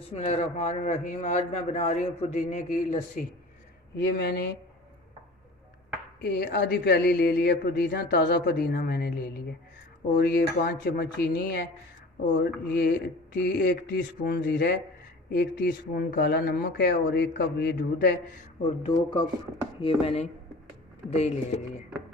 बिस्मिल्लाहिर्रहमानिर्रहीम। आज मैं बना रही हूँ पुदीने की लस्सी। ये मैंने आधी प्याली ले लिया पुदीना, ताज़ा पुदीना मैंने ले लिया। और ये 5 चम्मच चीनी है, और ये 1 टीस्पून ज़ीरा है, 1 टीस्पून काला नमक है, और 1 कप ये दूध है, और 2 कप ये मैंने दही ले ली है।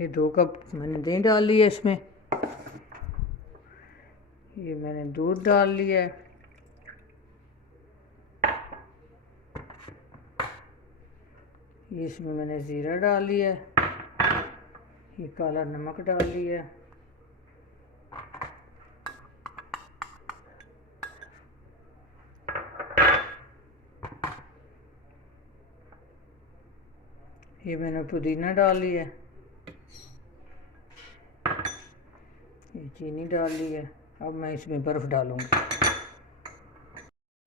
ये 2 कप मैंने दही डाल लिया इसमें। ये मैंने दूध डाल लिया है। ये इसमें मैंने ज़ीरा डाल लिया है। ये काला नमक डाल लिया है। ये मैंने पुदीना डाल लिया है। ये चीनी डाल ली है। अब मैं इसमें बर्फ़ डालूँगी।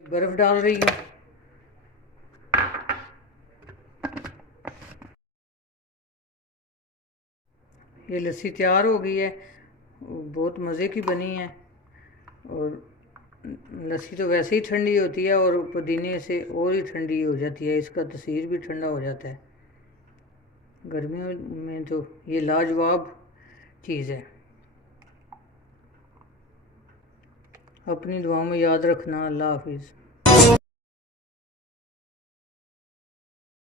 बर्फ़ डाल रही हूँ। ये लस्सी तैयार हो गई है, बहुत मज़े की बनी है। और लस्सी तो वैसे ही ठंडी होती है, और पुदीने से और ही ठंडी हो जाती है, इसका तसीर भी ठंडा हो जाता है। गर्मियों में तो ये लाजवाब चीज़ है। अपनी दुआओं में याद रखना। अल्लाह हाफिज़।